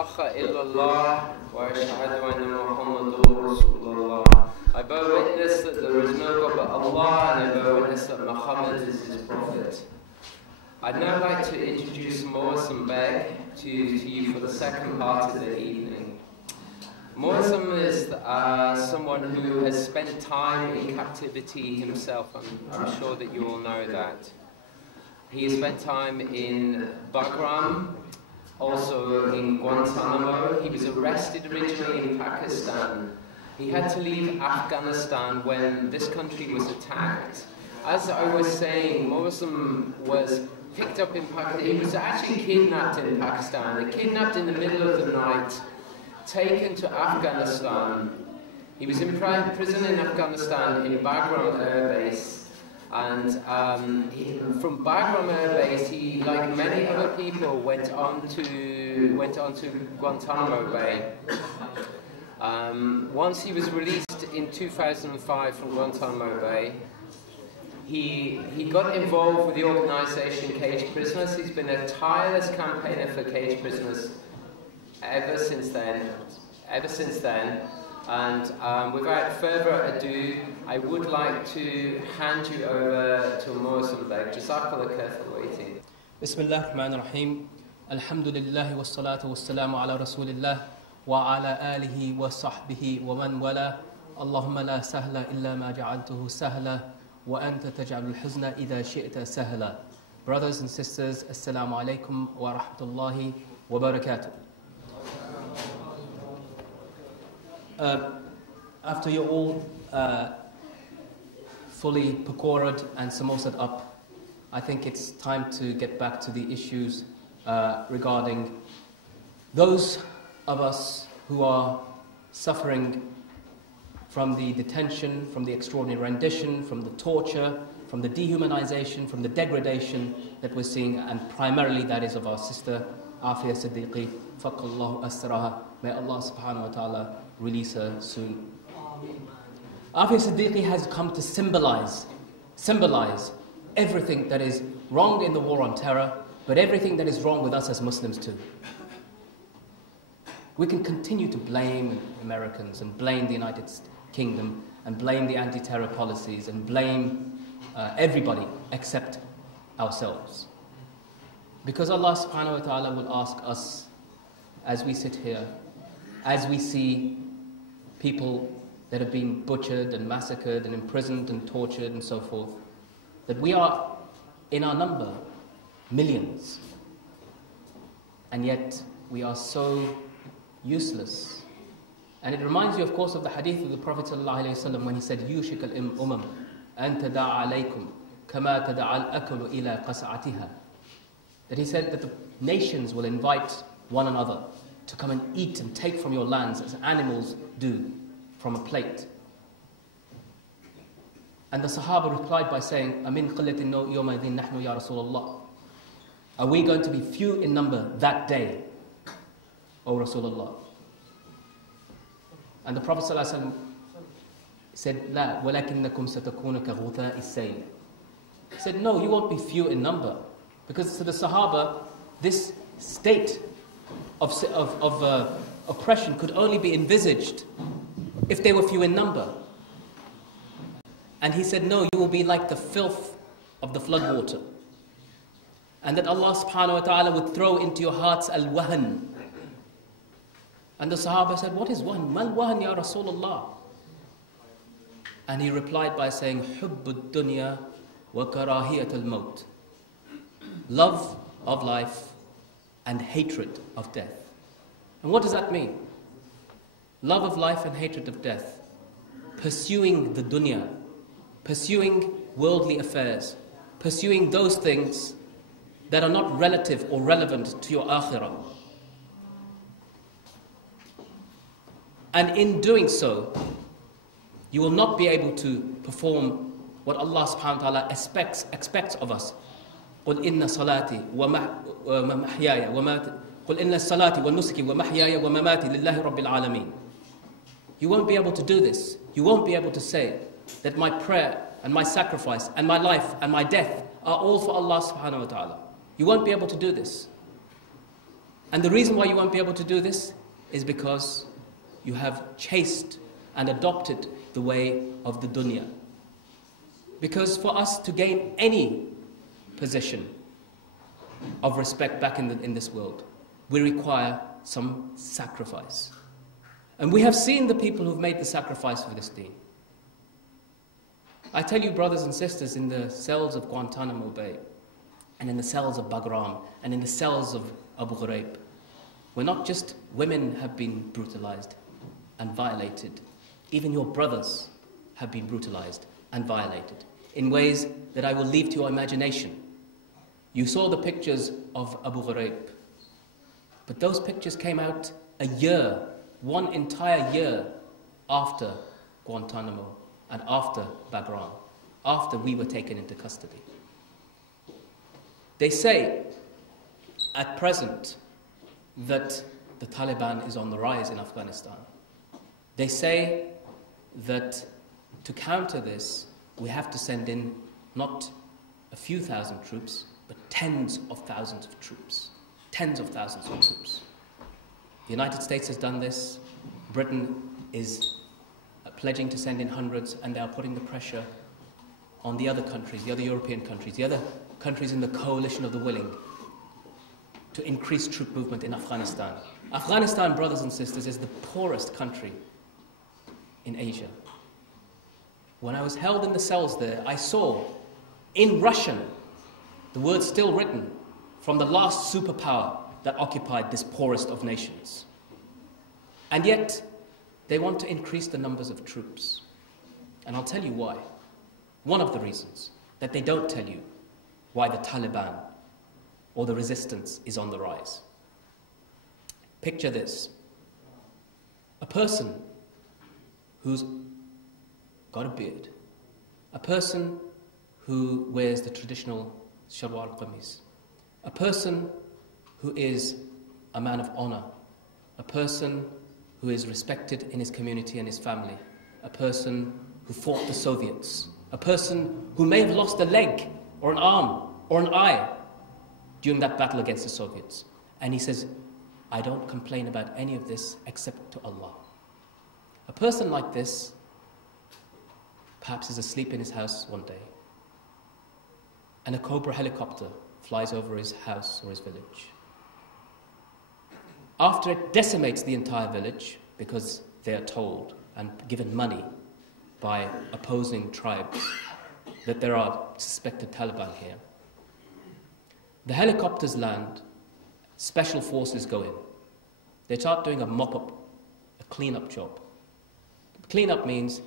ilaha illallah wa ashhadu anna Muhammadur Rasulullah. I bear witness that there is no God but Allah, and I bear witness that Muhammad is his prophet. I'd now like to introduce Mohsen Beg to you for the second part of the evening. Mohsen is someone who has spent time in captivity himself. I'm sure that you all know that. He has spent time in Bagram, also in Guantanamo. He was arrested originally in Pakistan. He had to leave Afghanistan when this country was attacked. As I was saying, Mohsen was picked up in Pakistan. He was actually kidnapped in Pakistan. Kidnapped in the middle of the night, taken to Afghanistan. He was in prison in Afghanistan in Bagram Air Base, and from Bagram Air Base, he, like many other people, went on to Guantanamo Bay. Once he was released in 2005 from Guantanamo Bay, he got involved with the organisation Caged Prisoners. He's been a tireless campaigner for caged prisoners ever since then. And without further ado, I would like to hand you over to Mohsen Beg. Jazakallah khair for waiting. Bismillah ar-Rahman ar-Rahim. Alhamdulillah wa salatu wa salamu ala Rasulillah wa ala alihi wa sahbihi wa man wala. Allahumma la sahla illa ma ja'altuhu sahla wa anta taj'alul huzna idha shi'ta sahla. Brothers and sisters, assalamu alaikum wa rahmatullahi wa barakatuh. After you're all fully pakoraed and samosad up, I think it's time to get back to the issues regarding those of us who are suffering from the detention, from the extraordinary rendition, from the torture, from the dehumanization, from the degradation that we're seeing, and primarily that is of our sister Afia Siddiqui. Faqallahu asraha. May Allah subhanahu wa ta'ala release her soon. Afia Siddiqui has come to symbolize everything that is wrong in the war on terror, but everything that is wrong with us as Muslims too. We can continue to blame Americans and blame the United Kingdom and blame the anti-terror policies and blame everybody except ourselves. Because Allah subhanahu wa ta'ala will ask us, as we sit here, as we see people that have been butchered and massacred and imprisoned and tortured and so forth, that we are, in our number, millions. And yet, we are so useless. And it reminds you, of course, of the hadith of the Prophet ﷺ when he said, يُوشِكَ الْأُمَمْ أَن تَدَعَ عَلَيْكُمْ كَمَا تَدَعَ الْأَكْلُ إِلَى قَسْعَتِهَا. That he said that the nations will invite one another to come and eat and take from your lands as animals do from a plate. And the Sahaba replied by saying, أَمِنْ قِلَّةٍ يَوْمَئِذٍ نَحْنُ يَا رَسُولَ اللَّهِ. Are we going to be few in number that day, O Rasulullah? And the Prophet ﷺ said, لا ولكنكم ستكون كغثاء السيل. He said, no, you won't be few in number. Because to the Sahaba, this state of oppression could only be envisaged if they were few in number. And he said, no, you will be like the filth of the floodwater. And that Allah subhanahu wa ta'ala would throw into your hearts al-wahan. And the Sahaba said, what is wahan? Mal wahan ya Rasulullah? And he replied by saying, Hubbud dunya wa karahiyat al-maut. Love of life and hatred of death. And what does that mean? Love of life and hatred of death. Pursuing the dunya, pursuing worldly affairs, pursuing those things that are not relative or relevant to your akhirah. And in doing so, you will not be able to perform what Allah subhanahu wa ta'ala expects of us. قُلْ إِنَّ صَلَاتِي وَمَحْيَايَ قُلْ إِنَّ الصَّلَاةِ وَالنُّسُكِ وَمَحْيَايَ وَمَمَاتِي لِلَّهِ رَبِّ الْعَالَمِينَ. You won't be able to do this. You won't be able to say that my prayer and my sacrifice and my life and my death are all for Allah subhanahu wa ta'ala. You won't be able to do this. And the reason why you won't be able to do this is because you have chased and adopted the way of the dunya. Because for us to gain any position of respect back in this world, we require some sacrifice. And we have seen the people who've made the sacrifice for this deen. I tell you, brothers and sisters, in the cells of Guantanamo Bay, and in the cells of Bagram, and in the cells of Abu Ghraib, where not just women have been brutalized and violated, even your brothers have been brutalized and violated in ways that I will leave to your imagination. You saw the pictures of Abu Ghraib, but those pictures came out a year, one entire year after Guantanamo and after Bagram, after we were taken into custody. They say at present that the Taliban is on the rise in Afghanistan. They say that to counter this, we have to send in not a few thousand troops, but tens of thousands of troops. Tens of thousands of troops. The United States has done this. Britain is pledging to send in hundreds, and they are putting the pressure on the other countries, the other European countries, the other countries in the coalition of the willing, to increase troop movement in Afghanistan. Afghanistan, brothers and sisters, is the poorest country in Asia. When I was held in the cells there, I saw in Russian the words still written from the last superpower that occupied this poorest of nations. And yet, they want to increase the numbers of troops. And I'll tell you why. One of the reasons that they don't tell you why the Taliban or the resistance is on the rise. Picture this. A person who's got a beard, a person who wears the traditional shalwar qamis, a person who is a man of honor, a person who is respected in his community and his family, a person who fought the Soviets, a person who may have lost a leg or an arm or an eye during that battle against the Soviets. And he says, I don't complain about any of this except to Allah. A person like this perhaps is asleep in his house one day, and a Cobra helicopter flies over his house or his village. After it decimates the entire village, because they are told and given money by opposing tribes that there are suspected Taliban here, the helicopters land, special forces go in. They start doing a mop-up, a clean-up job. Clean-up means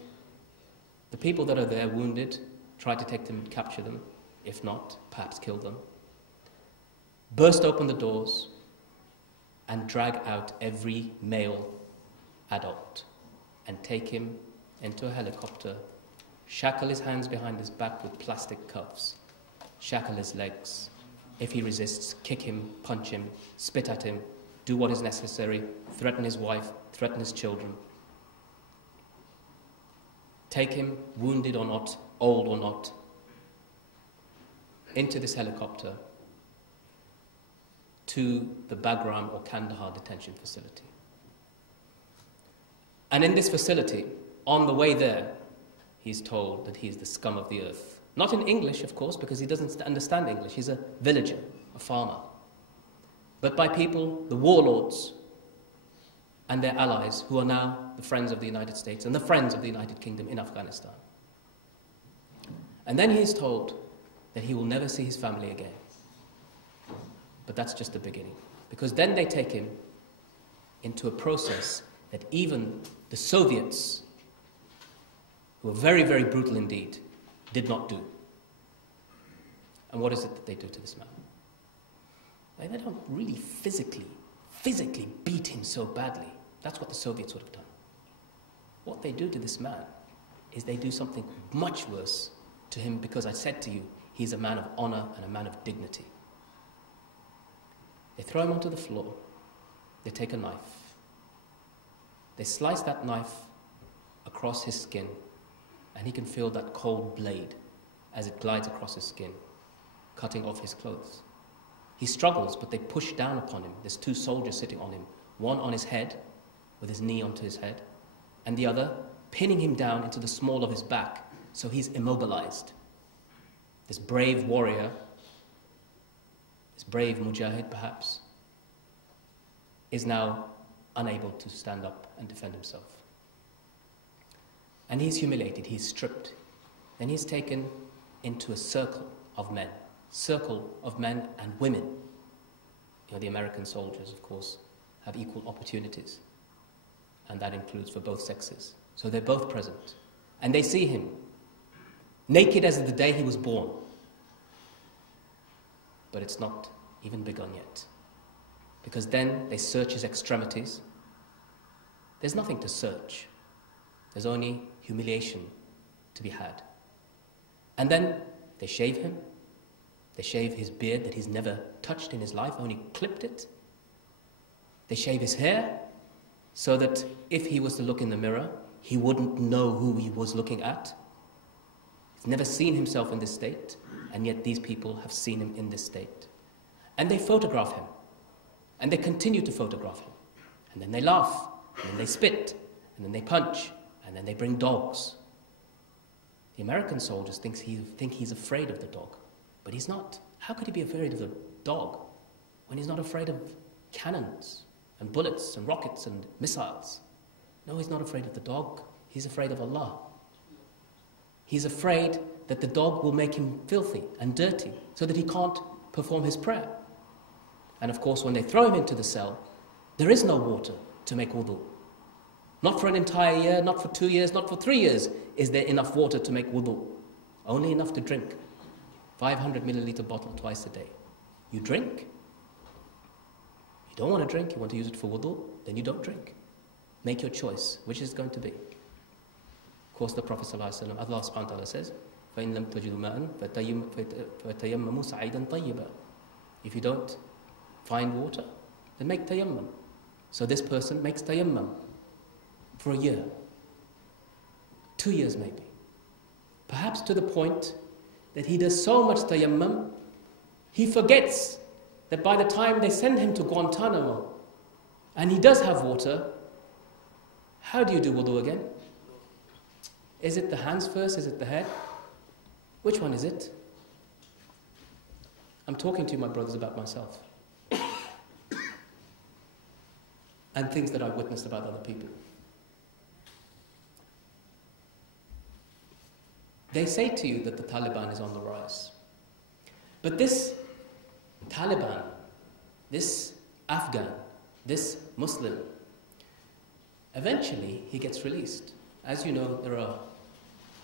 the people that are there wounded, try to take them, capture them, if not, perhaps kill them, burst open the doors, and drag out every male adult and take him into a helicopter, shackle his hands behind his back with plastic cuffs, shackle his legs. If he resists, kick him, punch him, spit at him, do what is necessary, threaten his wife, threaten his children. Take him, wounded or not, old or not, into this helicopter to the Bagram or Kandahar detention facility. And in this facility, on the way there, he's told that he's the scum of the earth. Not in English, of course, because he doesn't understand English. He's a villager, a farmer. But by people, the warlords and their allies, who are now the friends of the United States and the friends of the United Kingdom in Afghanistan. And then he's told that he will never see his family again. But that's just the beginning. Because then they take him into a process that even the Soviets, who were very, very brutal indeed, did not do. And what is it that they do to this man? They don't really physically beat him so badly. That's what the Soviets would have done. What they do to this man is they do something much worse to him, because I said to you, he's a man of honor and a man of dignity. They throw him onto the floor. They take a knife. They slice that knife across his skin, and he can feel that cold blade as it glides across his skin, cutting off his clothes. He struggles, but they push down upon him. There's 2 soldiers sitting on him, one on his head, with his knee onto his head, and the other pinning him down into the small of his back, so he's immobilized. This brave warrior, this brave mujahid perhaps, is now unable to stand up and defend himself. And he's humiliated, he's stripped. Then he's taken into a circle of men and women. You know, the American soldiers, of course, have equal opportunities, and that includes for both sexes. So they're both present, and they see him naked as the day he was born. But it's not even begun yet, because then they search his extremities. There's nothing to search. There's only humiliation to be had. And then they shave him. They shave his beard that he's never touched in his life, only clipped it. They shave his hair so that if he was to look in the mirror, he wouldn't know who he was looking at. He's never seen himself in this state, and yet these people have seen him in this state. And they photograph him, and they continue to photograph him. And then they laugh, and then they spit, and then they punch, and then they bring dogs. The American soldiers think he's afraid of the dog, but he's not. How could he be afraid of the dog when he's not afraid of cannons and bullets and rockets and missiles? No, he's not afraid of the dog. He's afraid of Allah. He's afraid that the dog will make him filthy and dirty so that he can't perform his prayer. And of course, when they throw him into the cell, there is no water to make wudu. Not for an entire year, not for 2 years, not for 3 years is there enough water to make wudu. Only enough to drink. 500 milliliter bottle twice a day. You drink. You don't want to drink, you want to use it for wudu, then you don't drink. Make your choice, which is going to be. Of course, the Prophet ﷺ, Allah subhanahu wa ta'ala says, فَإِن لَمْ تَجِدُوا مَاءً فَتَيَمَّمُوا سَعِيدًا طَيِّبًا. If you don't find water, then make tayammum. So this person makes tayammum for a year, 2 years maybe. Perhaps to the point that he does so much tayammum, he forgets that by the time they send him to Guantanamo, and he does have water, how do you do wudu again? Is it the hands first? Is it the head? Which one is it? I'm talking to you, my brothers, about myself. And things that I've witnessed about other people. They say to you that the Taliban is on the rise. But this Taliban, this Afghan, this Muslim, eventually he gets released. As you know, there are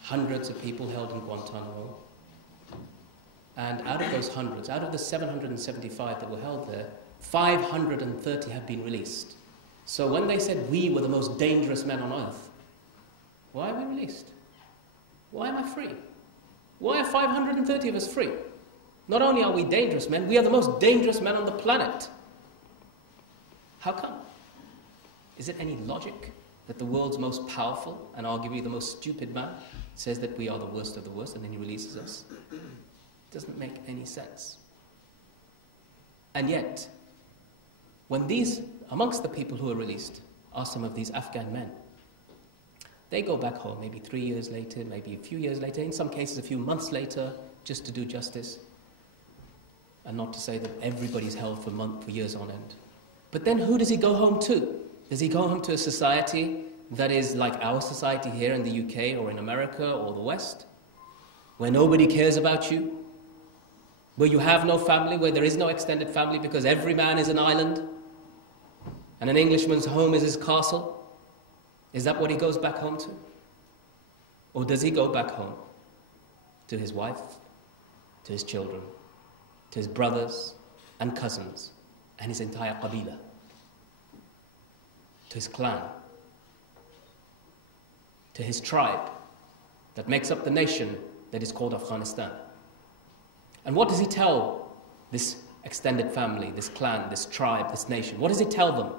hundreds of people held in Guantanamo. And out of those hundreds, out of the 775 that were held there, 530 have been released. So when they said we were the most dangerous men on earth, why are we released? Why am I free? Why are 530 of us free? Not only are we dangerous men, we are the most dangerous men on the planet. How come? Is it any logic that the world's most powerful and arguably the most stupid man says that we are the worst of the worst and then he releases us? It doesn't make any sense. And yet, when these, amongst the people who are released, are some of these Afghan men, they go back home maybe 3 years later, maybe a few years later, in some cases a few months later, just to do justice. And not to say that everybody's held for years on end. But then who does he go home to? Does he go home to a society that is like our society here in the UK or in America or the West? Where nobody cares about you? Where you have no family, where there is no extended family because every man is an island? And an Englishman's home is his castle? Is that what he goes back home to? Or does he go back home to his wife, to his children, to his brothers and cousins, and his entire qabila, to his clan, to his tribe that makes up the nation that is called Afghanistan? And what does he tell this extended family, this clan, this tribe, this nation? What does he tell them?